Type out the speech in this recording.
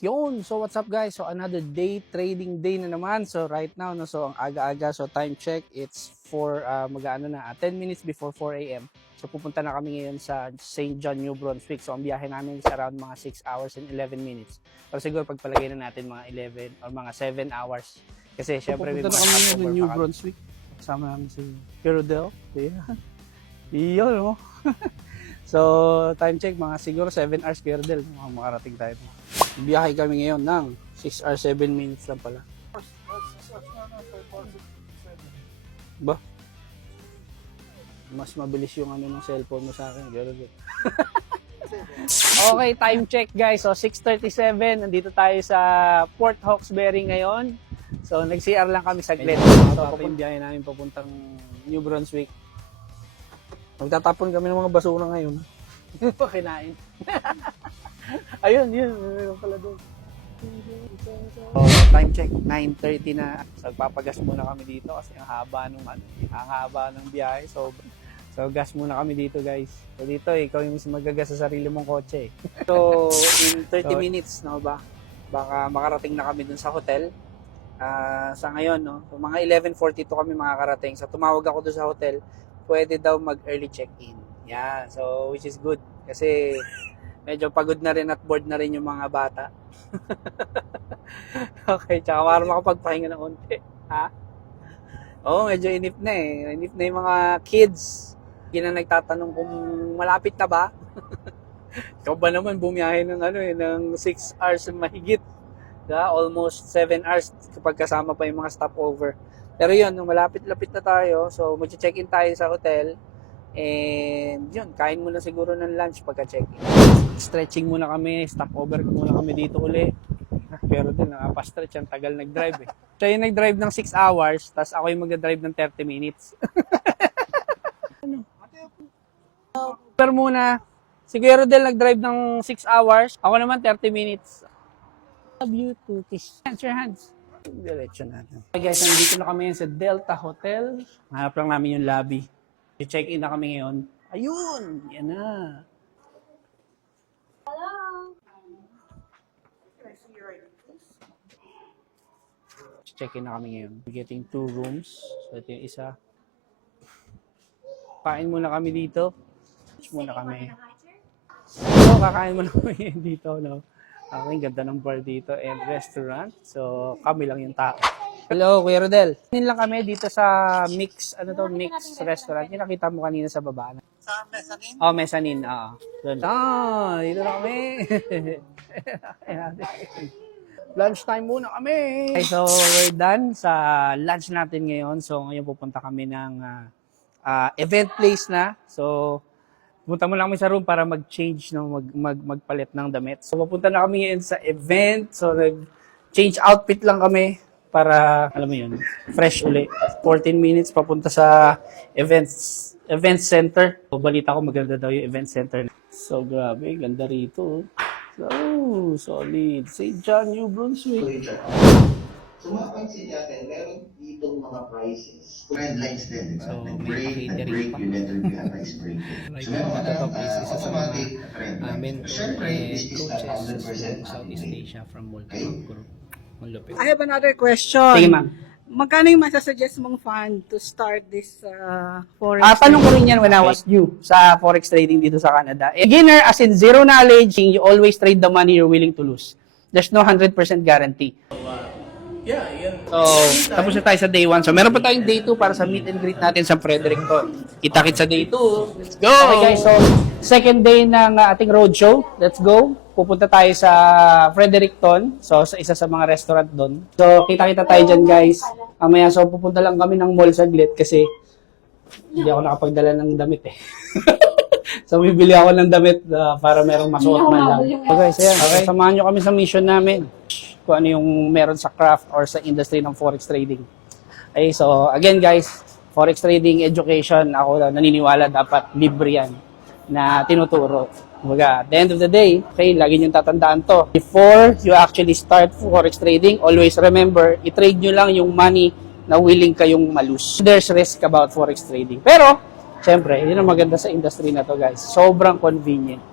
Yun. So what's up guys? So another day, trading day na naman. So right now, no, so ang aga-aga, so time check, it's 10 minutes before 4 a.m. So pupunta na kami ngayon sa St. John, New Brunswick. So ang biyahe namin is around mga 6 hours and 11 minutes. Pero siguro pagpalagay na natin mga 11 or mga 7 hours. Kasi syempre may mga kami stopover ng New pa kami. Brunswick. Kasama namin si Perodel. Yeah. Iyon, no? So, time check, mga siguro 7 hours Perodel. Makarating tayo. Biyahe kami ngayon ng 6 hours 7 minutes lang pala. Ba? Mas mabilis yung ano ng cellphone mo sa akin. Okay, time check guys. So, 6:37. Nandito tayo sa Port Hawkesbury ngayon. So, nag-CR lang kami saglit. So, yung biyahe namin papuntang New Brunswick. Magtatapon kami ng mga basura ngayon. Pakinain. Ayun, yun. Meron pala doon. So, time check, 9:30 na. So, papagas muna kami dito kasi ang haba ng biyahe. So, gas muna kami dito, guys. So, dito, ikaw yung magagas sa sarili mong kotse. So, in 30 minutes, no ba? Baka makarating na kami dun sa hotel. Sa ngayon, no? So, mga 11:42 kami makakarating. So, tumawag ako doon sa hotel. Pwede daw mag-early check-in. Yeah, so, which is good. Kasi, medyo pagod na rin at bored na rin yung mga bata. Okay, tsaka para makapagpahinga ng unti. Ha? Oo, medyo inip na eh. Inip na yung mga kids. Hindi na nagtatanong kung malapit na ba. Ikaw ba naman bumiyahe ng 6 hours mahigit. Almost 7 hours kapag kasama pa yung mga stopover. Pero yun, nung malapit-lapit na tayo, so mag-check-in tayo sa hotel. And yun, kain muna siguro ng lunch pagka-check-in. Stretching muna kami, stopover muna kami dito uli. Pero din, nakapa-stretch, ang tagal nag-drive eh. Siya yung nag-drive ng 6 hours, tapos ako yung mag-drive ng 30 minutes. Pero muna, si Kuya Rodel nag-drive ng 6 hours, ako naman 30 minutes. Love you to kiss. Hands your hands. Diretso natin. Okay guys, nandito na kami sa Delta Hotel. Hanap lang namin yung lobby. I-check-in na kami ngayon. Ayun! Yan na. Check-in na kami ngayon. We're getting 2 rooms. So ito yung isa. Kain muna kami dito. Lunch muna kami. So kakain muna kami dito, no? Okay, ganda ng bar dito and restaurant. So kami lang yung tao. Hello, Kuya Rodel. Kanin lang kami dito sa Mix restaurant. Yung nakita mo kanina sa baba. Sa mezzanine? Oh, mezzanine. Doon. Dito na kami. Lunch time muna kami. Okay, so we're done sa lunch natin ngayon. So ngayon pupunta kami ng event place na. So pupunta mo lang kami sa room para mag-change, no? magpalit ng damit. So pupunta na kami ngayon sa event. So nag-change outfit lang kami para, alam mo yun, fresh uli. 14 minutes papunta sa event center. So balita ko maganda daw yung event center. So grabe, ganda rito. So, solid. St. John, New Brunswick. So mapansin natin, meron ditong mga prices. Red lights din, di ba? So, Nag-break, may nag-break, catering pa. yung letter B at ice break. Right So meron ka now, ng is isa sa automatic mga red light. mentor Siyempre, this and is not coaches 100% from Southeast accurate. Asia from Multibank Group. Ang lupit. I have another question. Sige, ma'am. Magkano yung masasuggest mong fund to start this forex? Tanong ko rin yan when I was new sa forex trading dito sa Canada. Beginner as in zero knowledge, you always trade the money you're willing to lose. There's no 100% guarantee. So, tapos na tayo sa day 1. So, meron pa tayong day 2 para sa meet and greet natin sa Fredericton. Kita-kit sa day 2. Let's go! Okay guys, so second day ng ating roadshow. Let's go. Pupunta tayo sa Fredericton. So, sa isa sa mga restaurant doon. So, kita-kita tayo dyan guys. Mamaya, so pupunta lang kami ng mall saglit kasi hindi ako nakapagdala ng damit eh. So, bibili ako ng damit para merong masuot man lang. So guys, ayan. Okay. Samahan nyo kami sa mission namin. Kung ano yung meron sa craft or sa industry ng forex trading. Okay, so again guys, forex trading education, ako naniniwala dapat libre yan na tinuturo. At the end of the day, okay, lagi nyo tatandaan to. Before you actually start forex trading, always remember, i-trade nyo lang yung money na willing kayong malose. There's risk about forex trading. Pero, syempre, yun ang maganda sa industry na to guys. Sobrang convenient.